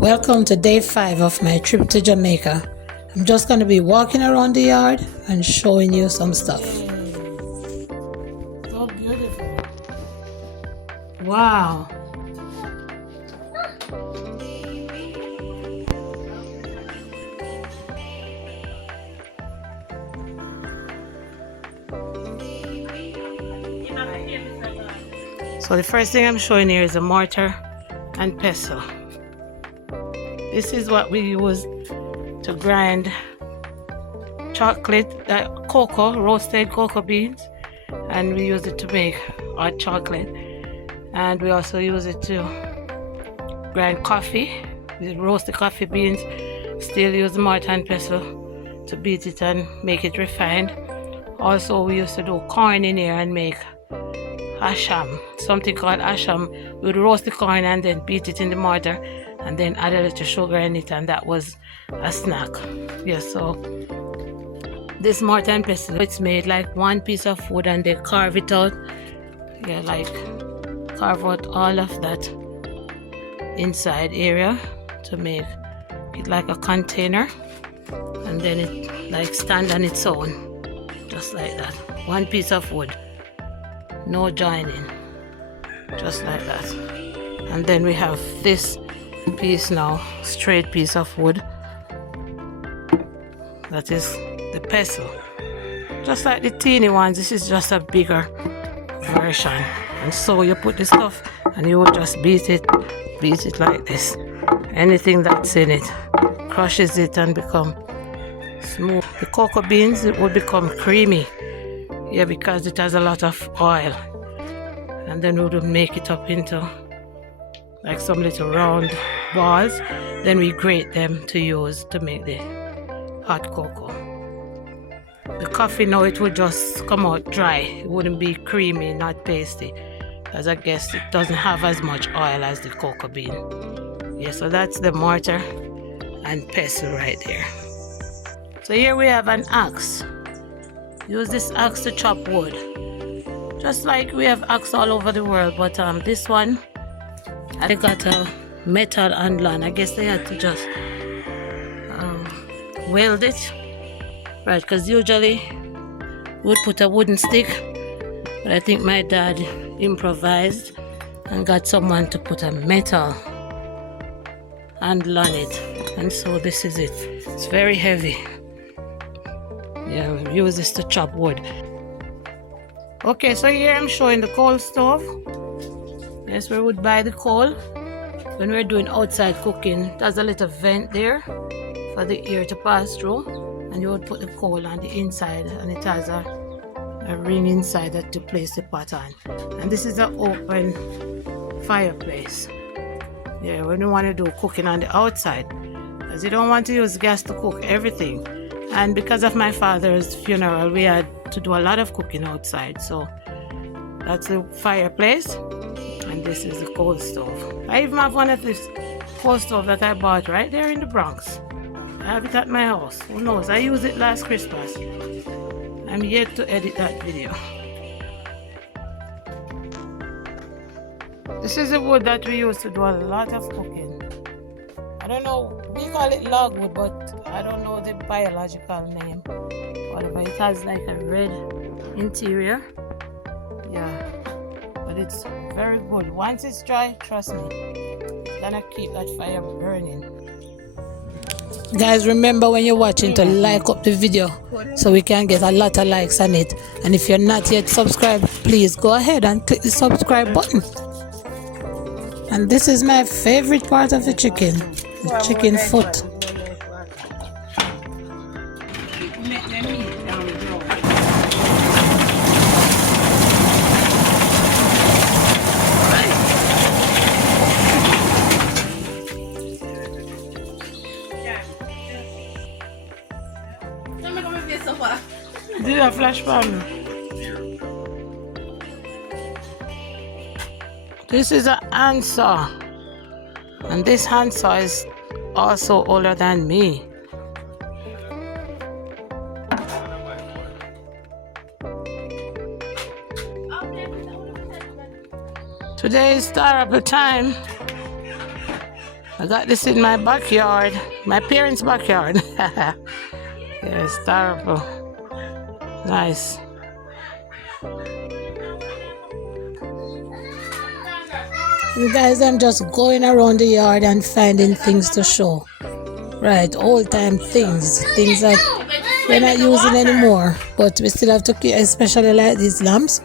Welcome to day 5 of my trip to Jamaica. I'm just going to be walking around the yard and showing you some stuff. So beautiful. Wow. So the first thing I'm showing here is a mortar and pestle. This is what we use to grind chocolate, cocoa, roasted cocoa beans, and we use it to make hot chocolate. And we also use it to grind coffee. We roast the coffee beans, still use the mortar and pestle to beat it and make it refined. Also, we used to do corn in here and make asham, something called asham. We would roast the corn and then beat it in the mortar and then add a little sugar in it, and that was a snack. Yeah, so this mortar and pestle, it's made like one piece of wood and they carve it out. Yeah, like carve out all of that inside area to make it like a container, and then it like stand on its own, just like that. One piece of wood, no joining, just like that. And then we have this piece now, straight piece of wood, that is the pestle. Just like the teeny ones, this is just a bigger version. And so you put the stuff and you will just beat it like this. Anything that's in it crushes it and become smooth. The cocoa beans, it will become creamy. Yeah, because it has a lot of oil. And then we would make it up into like some little round balls. Then we grate them to use to make the hot cocoa. The coffee now, it would just come out dry. It wouldn't be creamy, not pasty, because I guess it doesn't have as much oil as the cocoa bean. Yeah, so that's the mortar and pestle right there. So here we have an axe. Use this axe to chop wood, just like we have axe all over the world, but this one, they got a metal handle on. I guess they had to just weld it, right? Because usually we would put a wooden stick, but I think my dad improvised and got someone to put a metal handle on it, and so this is it. It's very heavy. Yeah, we use this to chop wood. Okay, so here I'm showing the coal stove. Yes, we would buy the coal when we're doing outside cooking. There's a little vent there for the air to pass through, and you would put the coal on the inside, and it has a ring inside that to place the pot on. And this is an open fireplace. Yeah, when you want to do cooking on the outside, because you don't want to use gas to cook everything. And because of my father's funeral, we had to do a lot of cooking outside. So that's the fireplace, and this is the coal stove. I even have one of this coal stove that I bought right there in the Bronx. I have it at my house. Who knows? I used it last Christmas. I'm yet to edit that video. This is the wood that we use to do a lot of cooking. I don't know, we call it logwood, but I don't know the biological name. Whatever, it has like a red interior. Yeah, but it's very good. Once it's dry, trust me, it's gonna keep that fire burning. Guys, remember when you're watching to like up the video so we can get a lot of likes on it. And if you're not yet subscribed, please go ahead and click the subscribe button. And this is my favorite part of the chicken. The chicken foot. Did a flash pan? This is a handsaw, and this handsaw is also older than me. Today is star apple time. I got this in my backyard, my parents' backyard. Yes, terrible. Nice. You guys, I'm just going around the yard and finding things to show. Right, old time things that we're not using anymore, but we still have to keep, especially like these lamps,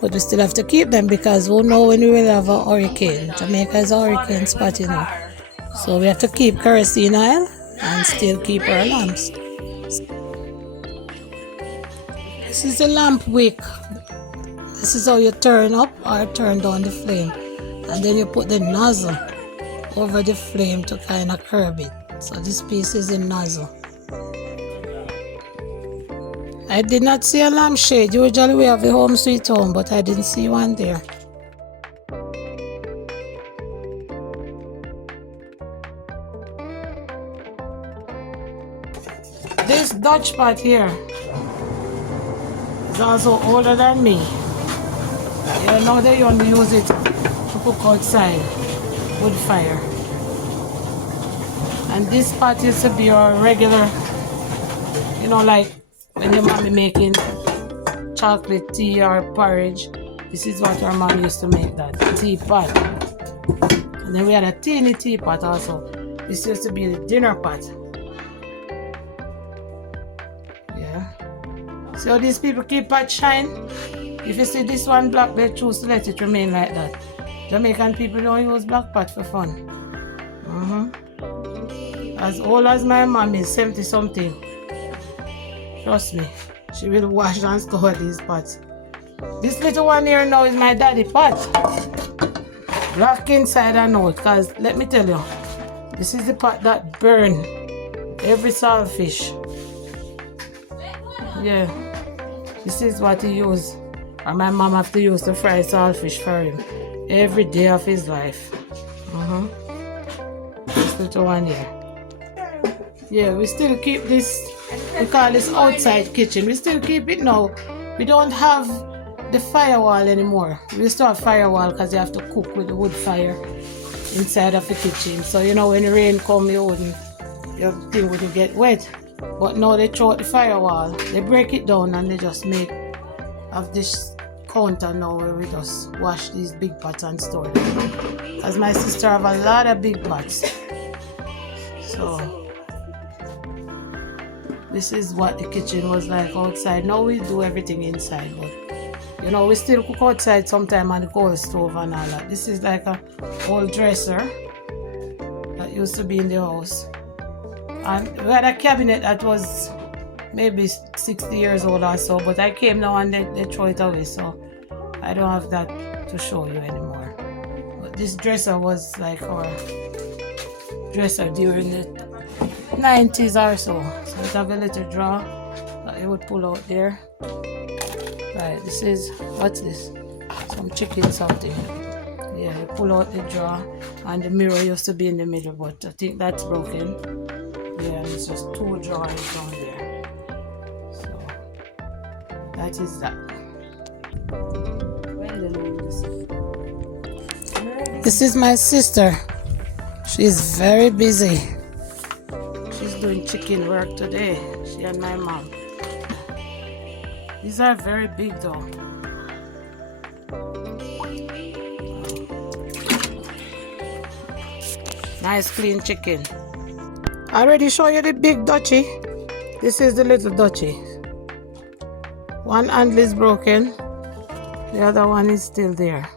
but we still have to keep them because who know when we will have a hurricane. Jamaica is a hurricane spot, you know. So we have to keep kerosene oil and still keep our lamps. This is the lamp wick. This is how you turn up or turn down the flame. And then you put the nozzle over the flame to kind of curb it. So this piece is the nozzle. I did not see a lampshade. Usually we have a home sweet home, but I didn't see one there. This Dutch pot here is also older than me. You know they only use it to cook outside, wood fire. And this pot used to be our regular, you know, like when your mommy making chocolate tea or porridge. This is what our mom used to make, that teapot. And then we had a teeny teapot also. This used to be the dinner pot. Yeah. So these people keep pot shine. If you see this one black, they choose to let it remain like that. Jamaican people don't use black pot for fun. As old as my mom is, 70 something. Trust me, she will wash and scour these pots. This little one here now is my daddy pot. Black inside and out, because let me tell you, this is the pot that burn every saltfish. Yeah, this is what he used, or my mom have to use to fry saltfish for him every day of his life. This little one here. Yeah, we still keep this, we call this outside kitchen. We still keep it now. We don't have the firewall anymore. We used to have firewall because you have to cook with the wood fire inside of the kitchen. So you know when the rain comes, your thing wouldn't get wet. But now they throw out the firewall. They break it down and they just have this counter now where we just wash these big pots and store them. Because my sister have a lot of big pots. So this is what the kitchen was like outside. Now we do everything inside, but you know, we still cook outside sometime on the coal stove and all that. This is like a old dresser that used to be in the house. And we had a cabinet that was maybe 60 years old or so, but I came now and they throw it away, so I don't have that to show you anymore. But this dresser was like our dresser during the 90s or so. So it have a little drawer that you would pull out there. Right, this is, what's this? Some chicken something. Yeah, you pull out the drawer and the mirror used to be in the middle, but I think that's broken. Yeah, and it's just two drawers down there. So that is that. This is my sister. She's very busy. She's doing chicken work today, she and my mom. These are very big though. Nice clean chicken. I already showed you the big Dutchie. This is the little Dutchie. One handle is broken. The other one is still there.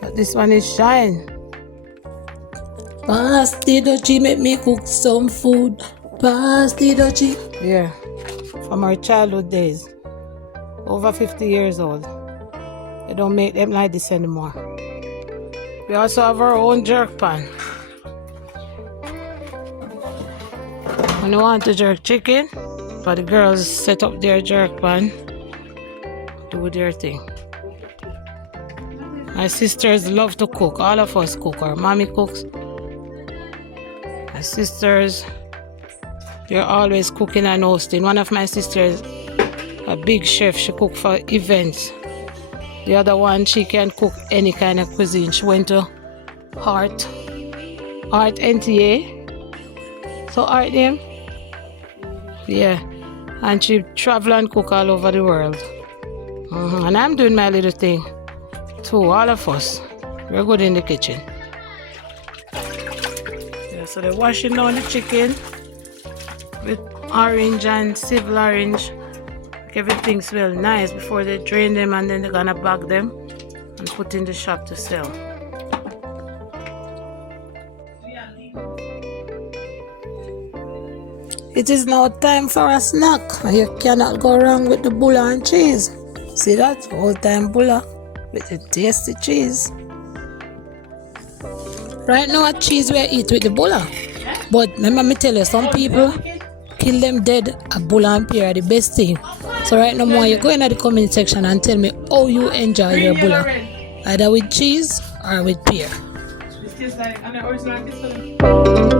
But this one is shine. Pass the Dutchie, make me cook some food. Pass the Dutchie. Yeah, from our childhood days. Over 50 years old. They don't make them like this anymore. We also have our own jerk pan. When you want to jerk chicken, but the girls set up their jerk pan, do their thing. My sisters love to cook. All of us cook. Our mommy cooks. My sisters, they're always cooking and hosting. One of my sisters, a big chef, she cook for events. The other one, she can cook any kind of cuisine. She went to Heart Art NTA. So Art name? Yeah. And she travel and cook all over the world. And I'm doing my little thing too, all of us. We're good in the kitchen. Yeah, so they're washing down the chicken with orange and civil orange. Make everything smell nice before they drain them, and then they're gonna bag them and put in the shop to sell. It is now time for a snack. You cannot go wrong with the bulla and cheese. See that? Old time bulla with the tasty cheese. Right now, a cheese we eat with the bulla. But remember me tell you, some people kill them dead. A bulla and pear are the best thing. So right now, more you go in the comment section and tell me how you enjoy your bulla, either with cheese or with pear. It tastes like an original